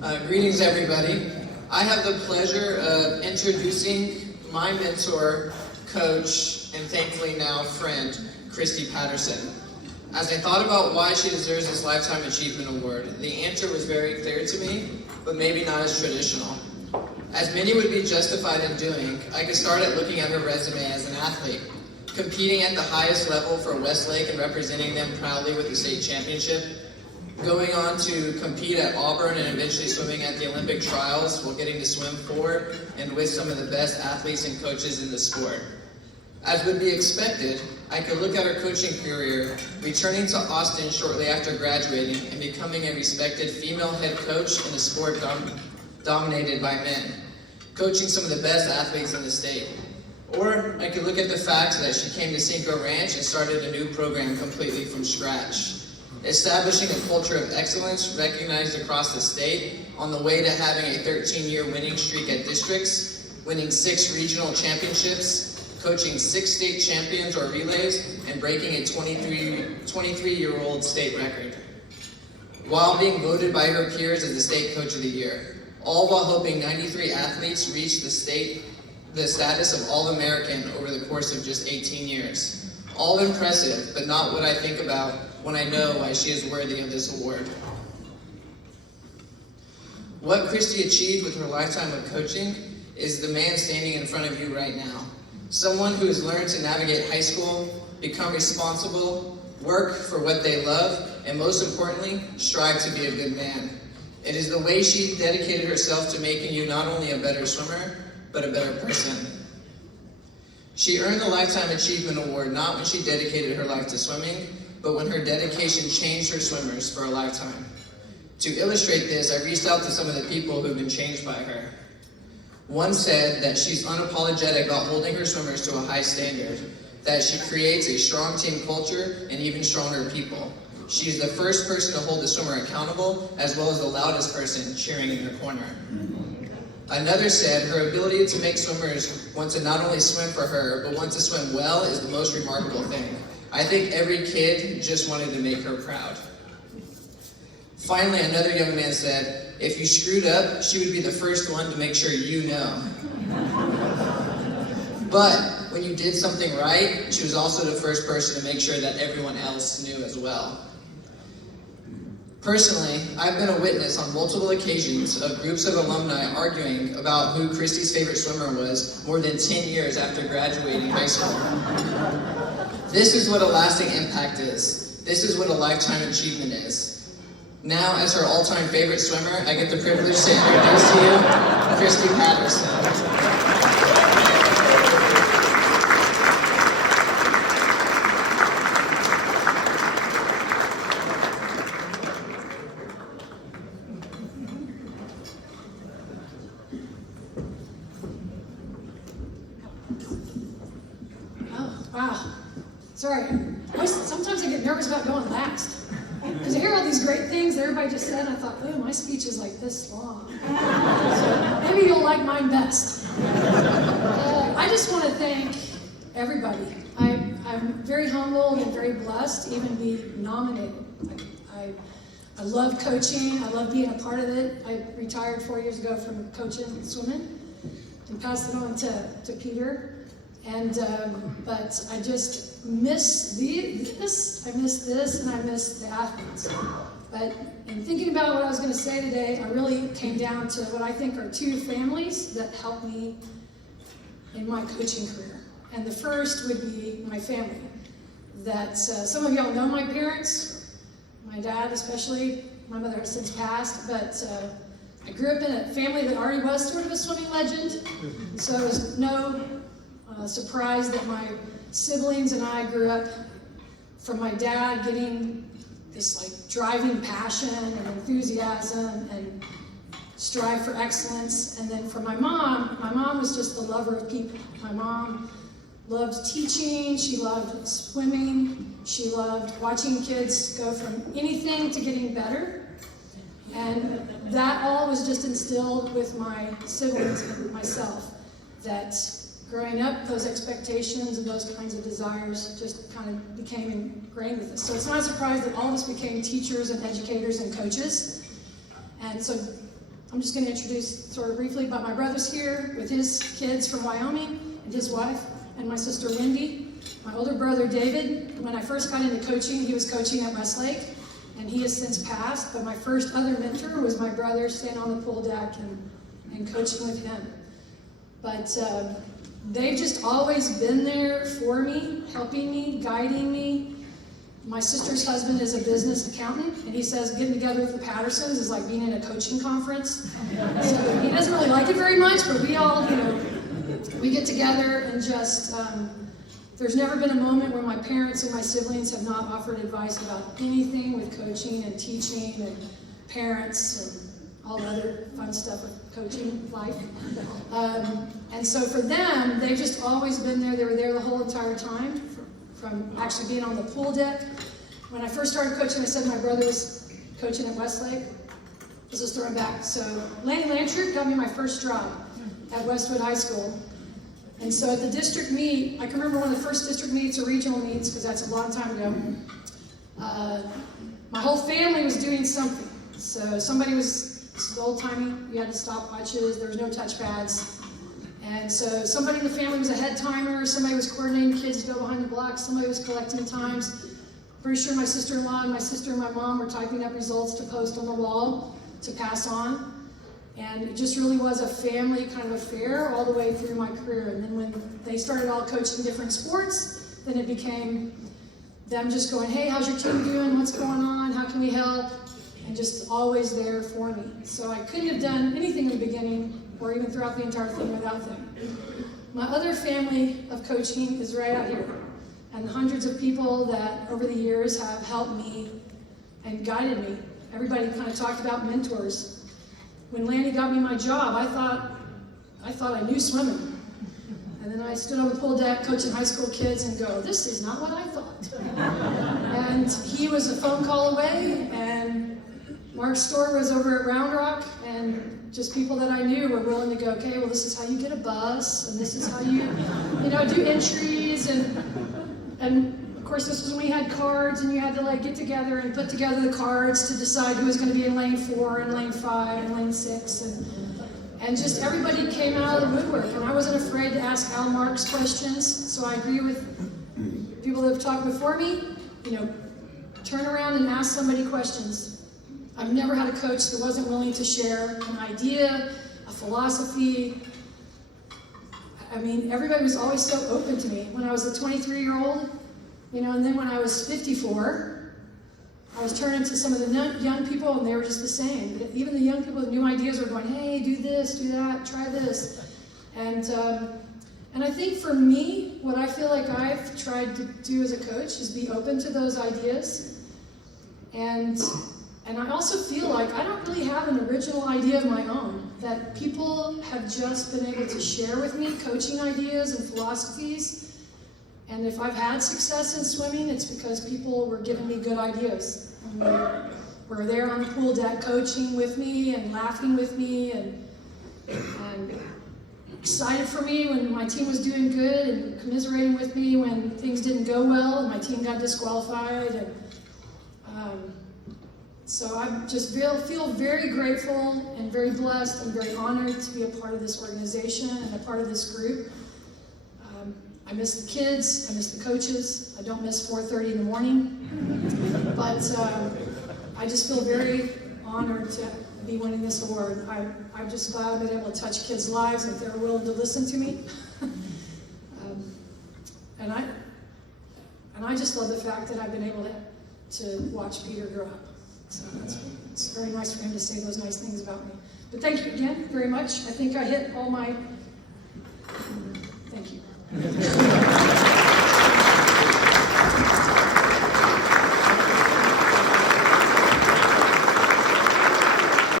Greetings, everybody. I have the pleasure of introducing my mentor, coach, and thankfully now friend, Christie Patterson. As I thought about why she deserves this Lifetime Achievement Award, the answer was very clear to me, but maybe not as traditional. As many would be justified in doing, I could start at looking at her resume as an athlete, competing at the highest level for Westlake and representing them proudly with the state championship, going on to compete at Auburn and eventually swimming at the Olympic trials while getting to swim for and with some of the best athletes and coaches in the sport. As would be expected, I could look at her coaching career, returning to Austin shortly after graduating and becoming a respected female head coach in a sport dominated by men, coaching some of the best athletes in the state. Or I could look at the fact that she came to Cinco Ranch and started a new program completely from scratch, establishing a culture of excellence recognized across the state on the way to having a 13-year winning streak at districts, winning 6 regional championships, coaching 6 state champions or relays, and breaking a 23-year-old state record, while being voted by her peers as the state coach of the year, all while helping 93 athletes reach the status of All-American over the course of just 18 years. All impressive, but not what I think about when I know why she is worthy of this award. What Christie achieved with her lifetime of coaching is the man standing in front of you right now. Someone who has learned to navigate high school, become responsible, work for what they love, and most importantly, strive to be a good man. It is the way she dedicated herself to making you not only a better swimmer, but a better person. She earned the Lifetime Achievement Award not when she dedicated her life to swimming, but when her dedication changed her swimmers for a lifetime. To illustrate this, I reached out to some of the people who've been changed by her. One said that she's unapologetic about holding her swimmers to a high standard, that she creates a strong team culture and even stronger people. She's the first person to hold the swimmer accountable, as well as the loudest person cheering in her corner. Another said her ability to make swimmers want to not only swim for her, but want to swim well is the most remarkable thing. I think every kid just wanted to make her proud. Finally, another young man said, if you screwed up, she would be the first one to make sure you know. But when you did something right, she was also the first person to make sure that everyone else knew as well. Personally, I've been a witness on multiple occasions of groups of alumni arguing about who Christie's favorite swimmer was more than 10 years after graduating high school. This is what a lasting impact is. This is what a lifetime achievement is. Now, as her all-time favorite swimmer, I get the privilege to introduce to you, Christie Patterson. Wow. Sorry. Sometimes I get nervous about going last. Because I hear all these great things that everybody just said, and I thought, oh, my speech is like this long. So maybe you'll like mine best. I just want to thank everybody. I'm very humbled and very blessed to even be nominated. I love coaching. I love being a part of it. I retired 4 years ago from coaching and swimming and passed it on to Peter. And but I just miss this. I miss this, and I miss the athletes. But in thinking about what I was going to say today, I really came down to what I think are 2 families that helped me in my coaching career. And the first would be my family. That some of y'all know my parents, my dad especially. My mother has since passed, but I grew up in a family that already was sort of a swimming legend. So it was no surprised that my siblings and I grew up from my dad getting this like driving passion and enthusiasm and strive for excellence. And then from my mom was just the lover of people. My mom loved teaching, she loved swimming, she loved watching kids go from anything to getting better. And that all was just instilled with my siblings and myself, that growing up, those expectations and those kinds of desires just kind of became ingrained with us. So it's not a surprise that all of us became teachers and educators and coaches. And so I'm just going to introduce sort of briefly, but my brother's here with his kids from Wyoming and his wife and my sister Wendy. My older brother David, when I first got into coaching, he was coaching at Westlake, and he has since passed, but my first other mentor was my brother staying on the pool deck and coaching with him. But they've just always been there for me, helping me, guiding me. My sister's husband is a business accountant, and he says getting together with the Pattersons is like being in a coaching conference. So he doesn't really like it very much, but we all, we get together and just, there's never been a moment where my parents and my siblings have not offered advice about anything with coaching and teaching and parents and all the other fun stuff of coaching life. And so for them, they've just always been there. They were there the whole entire time, from actually being on the pool deck. When I first started coaching, I said my brother was coaching at Westlake. This is throwing back. So Lanny Lanchard got me my first drive at Westwood High School. And so at the district meet, I can remember one of the first district meets or regional meets, because that's a long time ago. My whole family was doing something. So somebody was, this is old-timey, you had to stopwatches, there was no touchpads. And so somebody in the family was a head timer, somebody was coordinating kids to go behind the blocks, somebody was collecting times. Pretty sure my sister-in-law and my sister and my mom were typing up results to post on the wall to pass on. And it just really was a family kind of affair all the way through my career. And then when they started all coaching different sports, then it became them just going, hey, how's your team doing? What's going on? How can we help? And just always there for me. So I couldn't have done anything in the beginning or even throughout the entire thing without them. My other family of coaching is right out here. And the hundreds of people that over the years have helped me and guided me. Everybody kind of talked about mentors. When Lanny got me my job, I thought I knew swimming. And then I stood on the pool deck coaching high school kids and go, this is not what I thought. And he was a phone call away, and Mark's store was over at Round Rock, and just people that I knew were willing to go, okay, well, this is how you get a bus, and this is how you do entries, and of course, this was when we had cards, and you had to like get together and put together the cards to decide who was going to be in lane 4 and lane 5 and lane 6, and just everybody came out of the woodwork, and I wasn't afraid to ask Al Marks questions. So I agree with people that have talked before me. Turn around and ask somebody questions. I've never had a coach that wasn't willing to share an idea, a philosophy. I mean, everybody was always so open to me. When I was a 23-year-old, and then when I was 54, I was turning to some of the young people, and they were just the same. Even the young people with new ideas were going, hey, do this, do that, try this. And I think for me, what I feel like I've tried to do as a coach is be open to those ideas. And I also feel like I don't really have an original idea of my own, that people have just been able to share with me coaching ideas and philosophies. And if I've had success in swimming, it's because people were giving me good ideas. And were there on the pool deck coaching with me and laughing with me and excited for me when my team was doing good and commiserating with me when things didn't go well and my team got disqualified. So I just feel very grateful and very blessed and very honored to be a part of this organization and a part of this group. I miss the kids, I miss the coaches, I don't miss 4:30 in the morning, but I just feel very honored to be winning this award. I'm just glad I've been able to touch kids' lives if they're willing to listen to me. And I just love the fact that I've been able to watch Peter grow up. So it's very nice for him to say those nice things about me. But thank you again very much. I think I hit all my... Thank you.